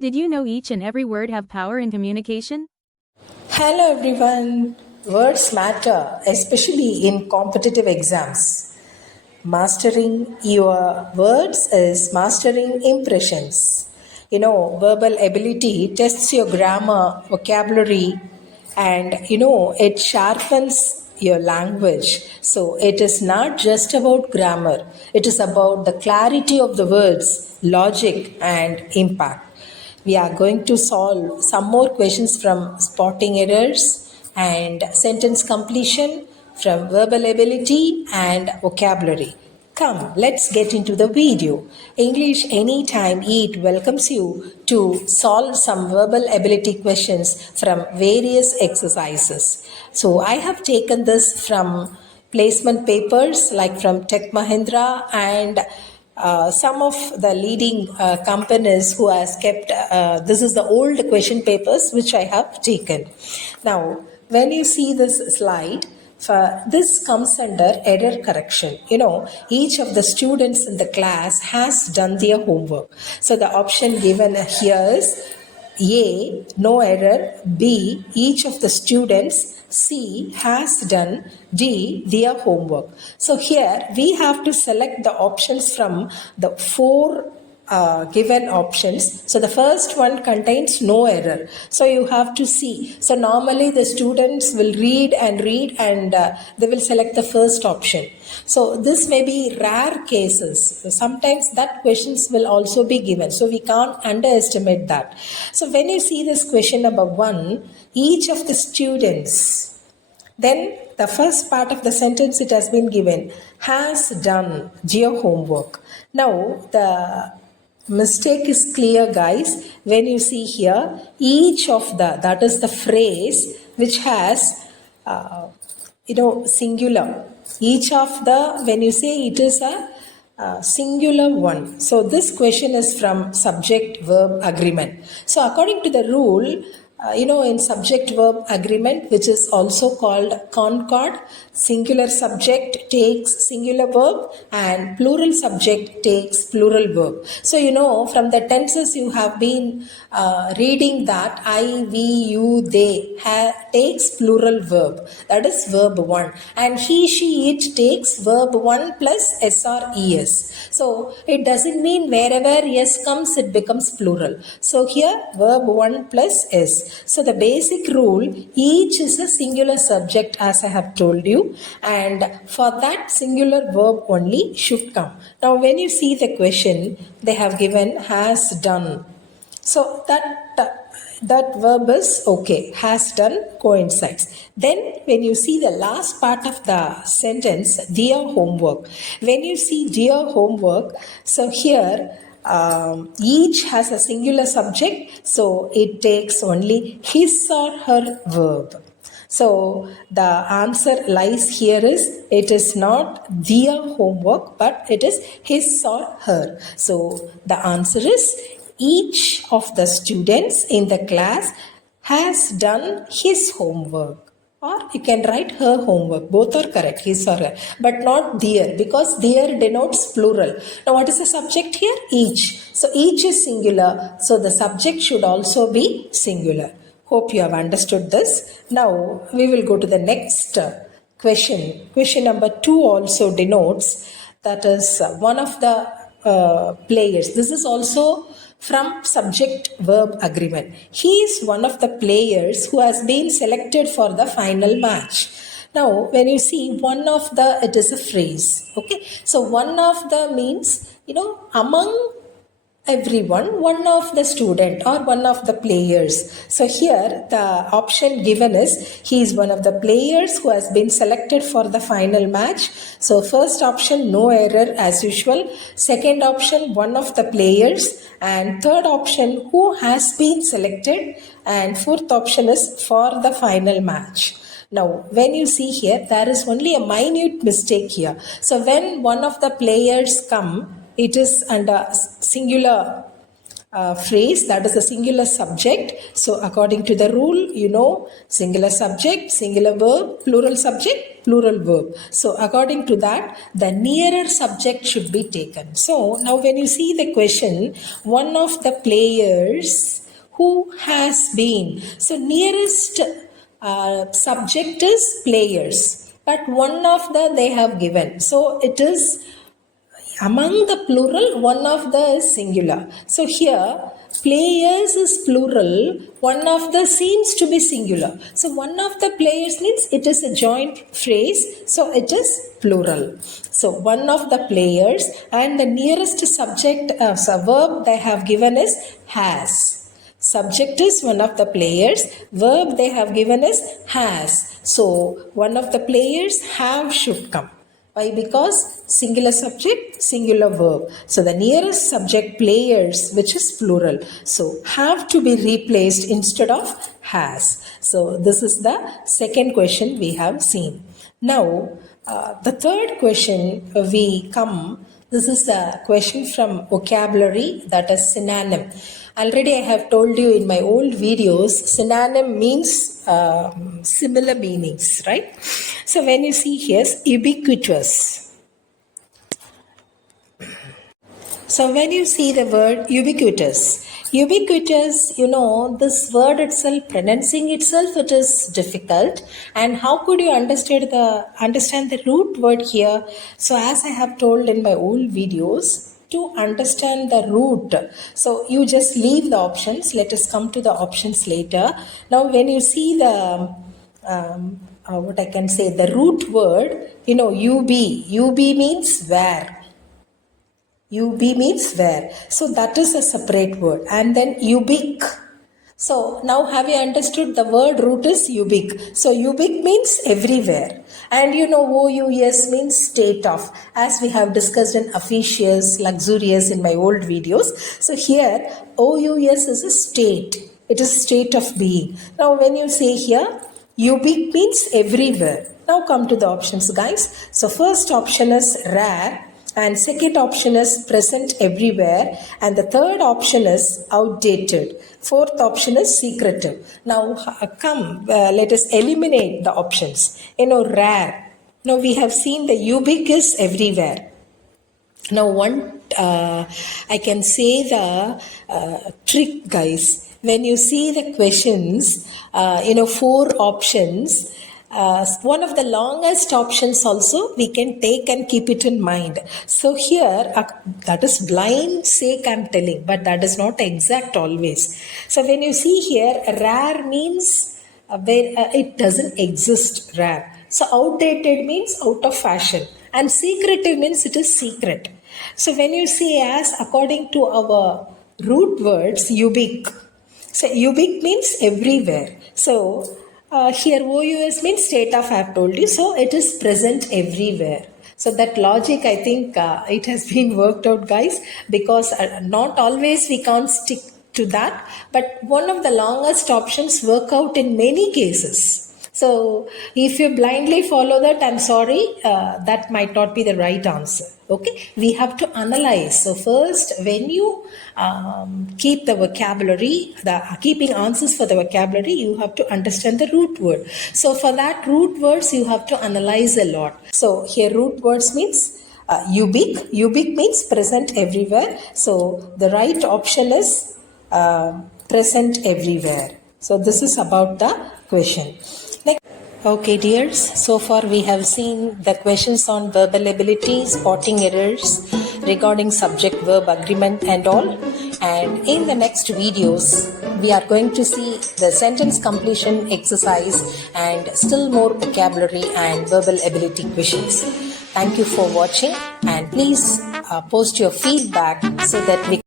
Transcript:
Did you know each and every word have power in communication? Hello everyone. Words matter, especially in competitive exams. Mastering your words is mastering impressions. Verbal ability tests your grammar, vocabulary, and it sharpens your language. So it is not just about grammar, it is about the clarity of the words, logic, and impact. We are going to solve some more questions from spotting errors and sentence completion, from verbal ability and vocabulary. Come, let's get into the video. English Anytime Eat welcomes you to solve some verbal ability questions from various exercises. So I have taken this from placement papers like from Tech Mahindra and some of the leading companies who has kept this is the old question papers which I have taken. Now when you see this slide, this comes under error correction. Each of the students in the class has done their homework. So the option given here is A, no error. B, each of the students. C, has done. D, their homework. So here we have to select the options from the four given options. So the first one contains no error. So you have to see. So normally the students will read and they will select the first option. So this may be rare cases. Sometimes that questions will also be given. So we can't underestimate that. So when you see this question number 1, each of the students, then the first part of the sentence it has been given, has done their homework. Now the mistake is clear, guys. When you see here, each of that is the phrase which has singular. Each of the, when you say it is a singular one. So this question is from subject verb agreement. So according to the rule, in subject verb agreement, which is also called concord, singular subject takes singular verb and plural subject takes plural verb. So from the tenses you have been reading that I, we, you, they takes plural verb, that is verb 1, and he, she, it takes verb 1 plus s or es. So it doesn't mean wherever s comes it becomes plural. So here verb 1 plus s. So the basic rule, each is a singular subject as I have told you, and for that singular verb only should come. Now when you see the question, they have given has done. So that verb is okay, has done coincides. Then when you see the last part of the sentence, their homework. When you see their homework, so here each has a singular subject, so it takes only his or her verb. So the answer lies here is, it is not their homework, but it is his or her. So the answer is, each of the students in the class has done his homework. Or you can write her homework. Both are correct, his or her, but not their, because their denotes plural. Now what is the subject here? Each. So each is singular, so the subject should also be singular. Hope you have understood this. Now we will go to the next question. Question number 2 also denotes, that is one of the players. This is also from subject verb agreement. He is one of the players who has been selected for the final match. Now when you see one of the, it is a phrase. Okay, so one of the means among everyone, one of the student or one of the players. So here the option given is, he is one of the players who has been selected for the final match. So first option, no error as usual. Second option, one of the players. And third option, who has been selected. And fourth option is for the final match. Now, when you see here, there is only a minute mistake here. So when one of the players come, it is under singular phrase, that is a singular subject. So according to the rule, singular subject, singular verb, plural subject, plural verb. So according to that, the nearer subject should be taken. So now when you see the question, one of the players who has been. So nearest subject is players, but one of the they have given. So it is among the plural, one of the is singular. So here, players is plural, one of the seems to be singular. So one of the players means it is a joint phrase, so it is plural. So one of the players, and the nearest subject, verb they have given is has. Subject is one of the players, verb they have given is has. So one of the players have should come. Why? Because singular subject, singular verb. So the nearest subject players, which is plural. So have to be replaced instead of has. So this is the second question we have seen. Now the third question we come. This is the question from vocabulary, that is synonym. Already I have told you in my old videos, synonym means similar meanings, right? So when you see here, ubiquitous. So when you see the word ubiquitous, this word itself, pronouncing itself, it is difficult. And how could you understand the root word here? So as I have told in my old videos, to understand the root, so you just leave the options. Let us come to the options later. Now when you see the what I can say, the root word, ub means where. UB means where. So that is a separate word. And then ubique. So now have you understood the word root is ubique. So ubique means everywhere. And OUS means state of. As we have discussed in officious, luxurious in my old videos. So here OUS is a state. It is state of being. Now when you say here, ubique means everywhere. Now come to the options, guys. So first option is rare. And second option is present everywhere. And the third option is outdated. Fourth option is secretive. Now let us eliminate the options. Rare. Now we have seen the ubique is everywhere. Now I can say the trick, guys. When you see the questions, 4 options, one of the longest options also we can take and keep it in mind. So here that is blind sake I'm telling, but that is not exact always. So when you see here, rare means it doesn't exist, rare. So outdated means out of fashion, and secretive means it is secret. So when you see as according to our root words, ubique. So ubique means everywhere. So here OUS means state of, I have told you. So it is present everywhere. So that logic, I think it has been worked out, guys, because not always we can't stick to that. But one of the longest options work out in many cases. So if you blindly follow that, I'm sorry, that might not be the right answer. Okay, we have to analyze. So first, when you keep the vocabulary, keeping answers for the vocabulary, you have to understand the root word. So for that root words, you have to analyze a lot. So here root words means ubique. Ubique means present everywhere. So the right option is present everywhere. So this is about the question. Okay, dears, so far we have seen the questions on verbal ability, spotting errors regarding subject-verb agreement and all. And in the next videos, we are going to see the sentence completion exercise and still more vocabulary and verbal ability questions. Thank you for watching, and please post your feedback so that we